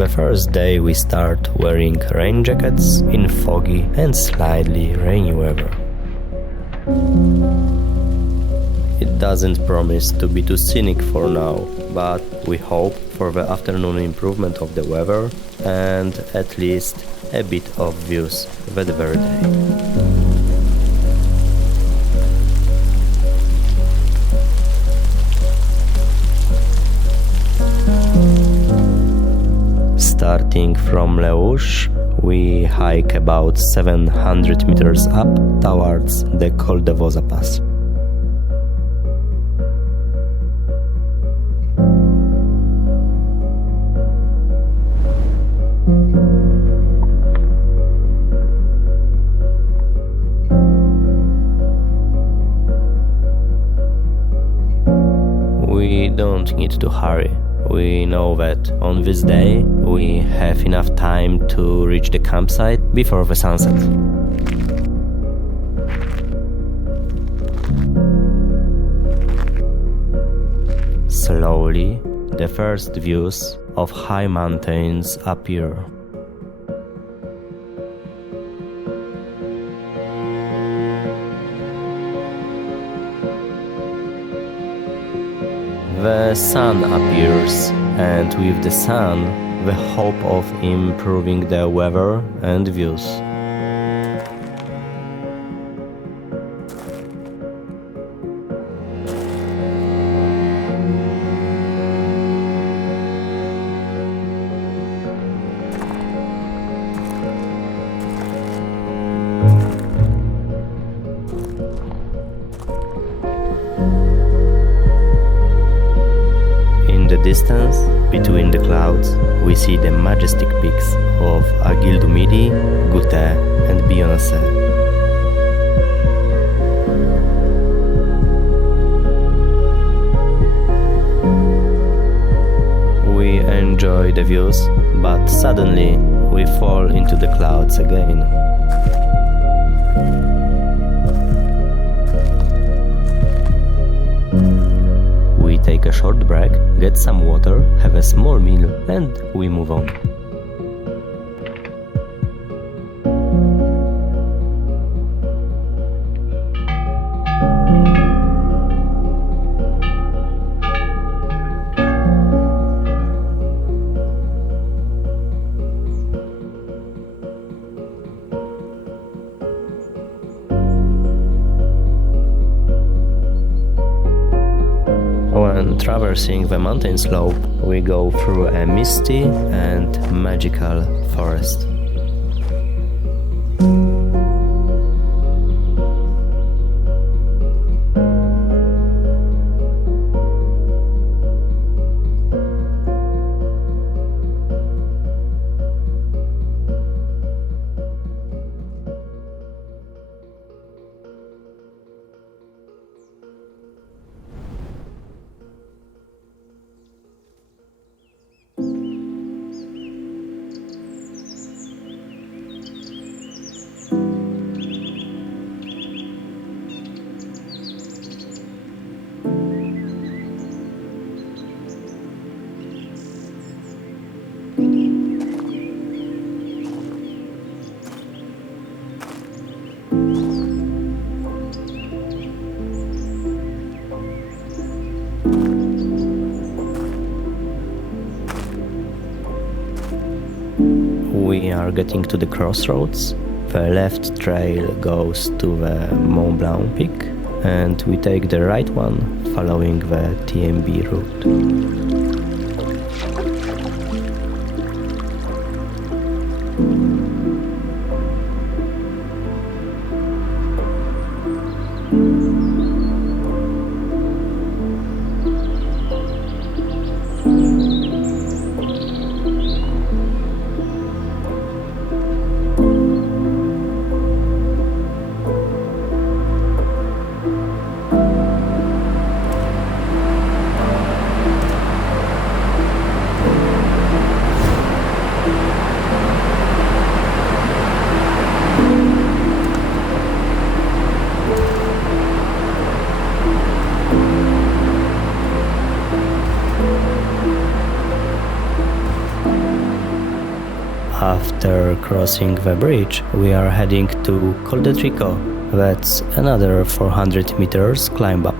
The first day we start wearing rain jackets in foggy and slightly rainy weather. It doesn't promise to be too scenic for now, but we hope for the afternoon improvement of the weather and at least a bit of views that very day. Starting from Leuch, we hike about 700 meters up towards the Col de Woza Pass. We don't need to hurry. We know that on this day we have enough time to reach the campsite before the sunset. Slowly, the first views of high mountains appear. The sun appears, and with the sun, the hope of improving the weather and views. In the distance, between the clouds, we see the majestic peaks of Agil du Midi, Goutet and Bionnassay. We enjoy the views, but suddenly we fall into the clouds again. We take a short break, get some water, have a small meal, and we move on. When traversing the mountain slope, we go through a misty and magical forest. We are getting to the crossroads. The left trail goes to the Mont Blanc peak, and we take the right one following the TMB route. After crossing the bridge, we are heading to Col de Tricot. That's another 400 meters climb up.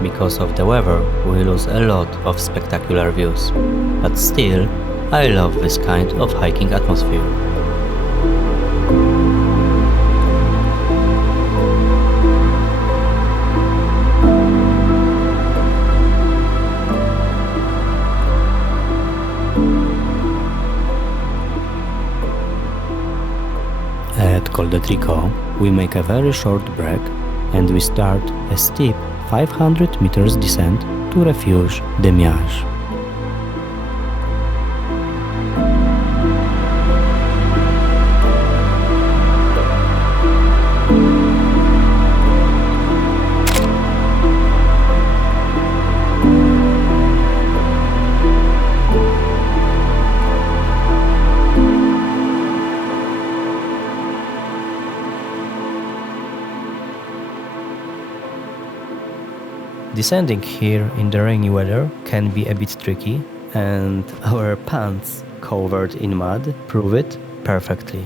Because of the weather, we lose a lot of spectacular views. But still, I love this kind of hiking atmosphere. At Col de Tricot, we make a very short break and we start a steep 500 meters descent to Refuge des Miages. Descending here in the rainy weather can be a bit tricky, and our pants covered in mud prove it perfectly.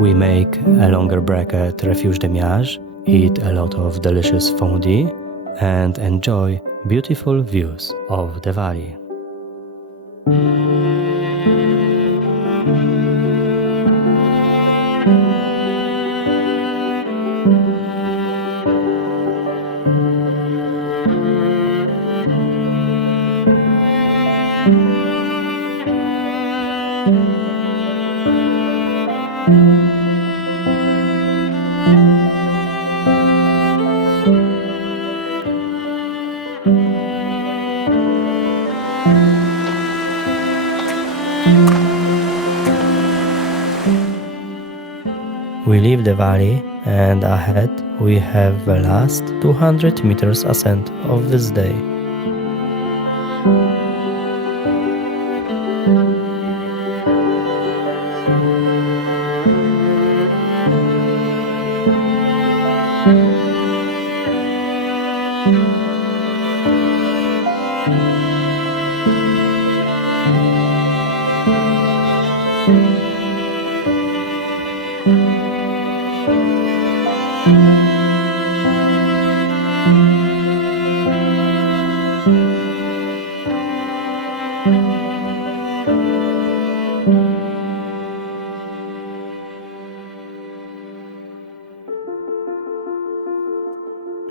We make a longer break at Refuge des Miages, eat a lot of delicious fondue, and enjoy beautiful views of the valley. We leave the valley and ahead we have the last 200 meters ascent of this day.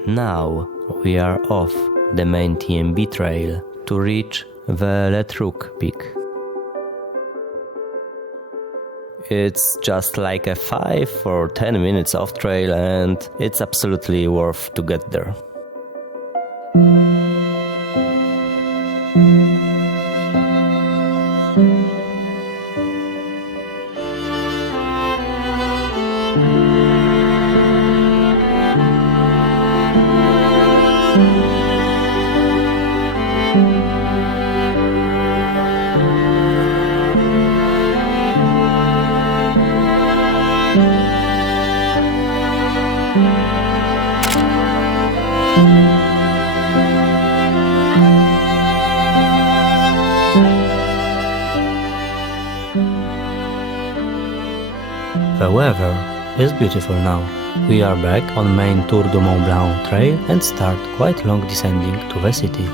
Now we are off the main TMB trail to reach the Le Truc peak. It's just like a 5 or 10 minutes off trail and it's absolutely worth to get there. The weather is beautiful now. We are back on main Tour du Mont Blanc trail and start quite long descending to the city.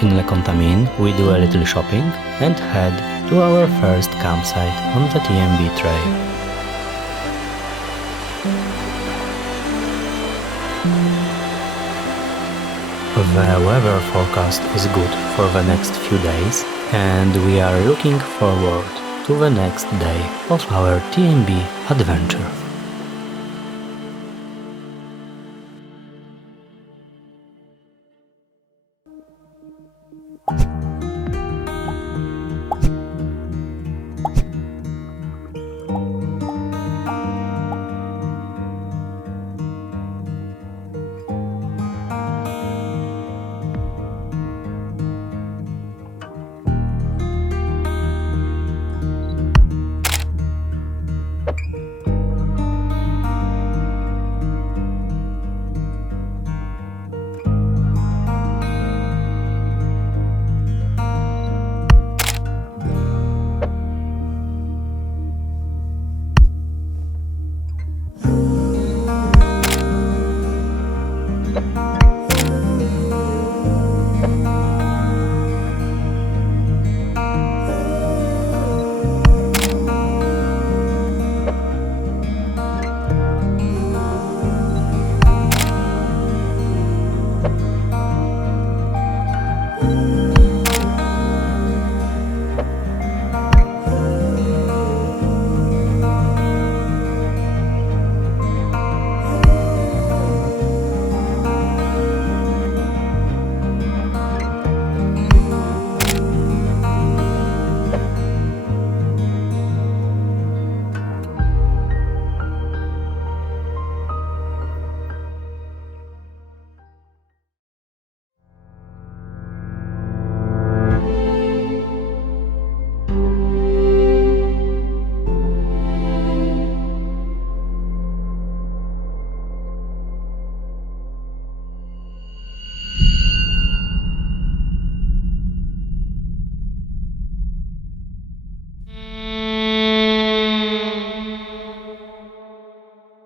In Le Contamine, we do a little shopping and head to our first campsite on the TMB trail. The weather forecast is good for the next few days, and we are looking forward to the next day of our TMB adventure.